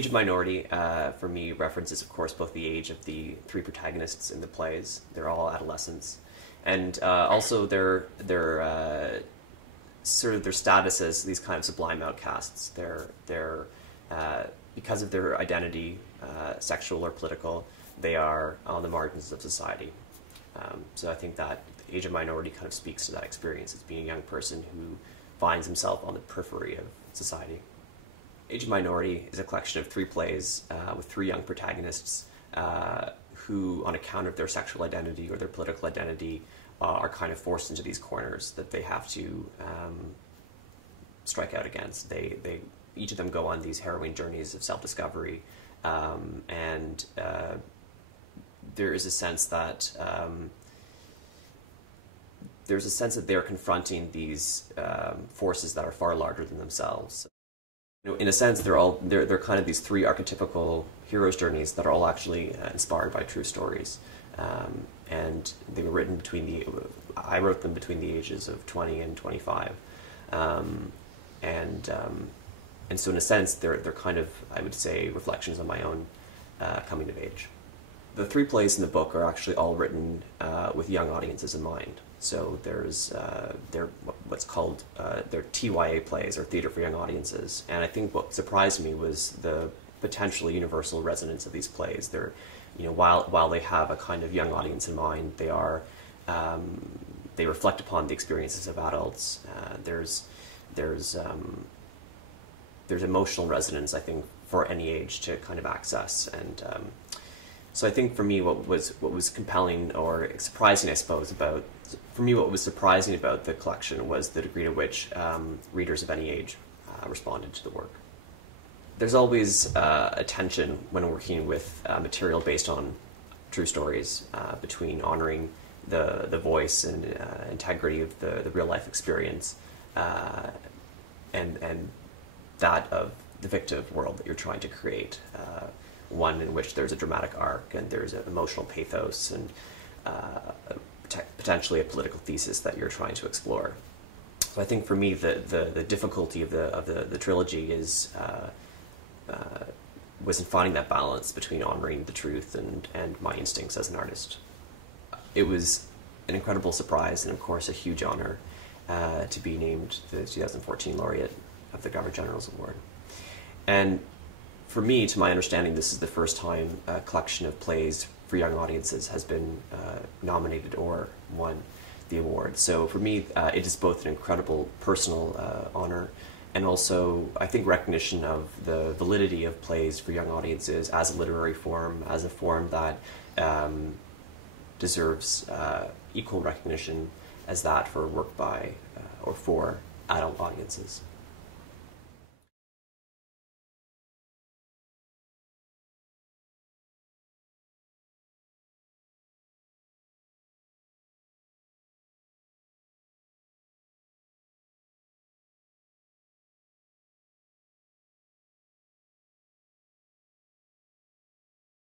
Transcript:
Age of minority, for me, references, of course, both the age of the three protagonists in the plays. They're all adolescents. And also their sort of their status as these kind of sublime outcasts. They're because of their identity, sexual or political, they are on the margins of society. So I think that Age of minority kind of speaks to that experience as being a young person who finds himself on the periphery of society. Age of Minority is a collection of three plays with three young protagonists who, on account of their sexual identity or their political identity, are kind of forced into these corners that they have to strike out against. Each of them go on these harrowing journeys of self-discovery, and there is a sense that they're confronting these forces that are far larger than themselves. You know, in a sense, they're kind of these three archetypical heroes' journeys that are all actually inspired by true stories, and they were written I wrote them between the ages of 20 and 25, and so in a sense, they're kind of, I would say, reflections on my own coming of age. The three plays in the book are actually all written with young audiences in mind. So they're what's called they're TYA plays, or theater for young audiences. And I think what surprised me was the potentially universal resonance of these plays. They're, you know, while they have a kind of young audience in mind, they reflect upon the experiences of adults. There's emotional resonance, I think, for any age to kind of access. And so I think for me, what was compelling or surprising, I suppose, what was surprising about the collection was the degree to which readers of any age responded to the work. There's always a tension when working with material based on true stories between honoring the voice and integrity of the real life experience and that of the fictive world that you're trying to create. One in which there's a dramatic arc and there's an emotional pathos and potentially a political thesis that you're trying to explore. So I think for me the difficulty of the trilogy was in finding that balance between honoring the truth and my instincts as an artist. It was an incredible surprise and of course a huge honor to be named the 2014 laureate of the Governor-General's Award. And for me, to my understanding, this is the first time a collection of plays for young audiences has been nominated or won the award. So for me, it is both an incredible personal honor and also, I think, recognition of the validity of plays for young audiences as a literary form, as a form that deserves equal recognition as that for work by or for adult audiences.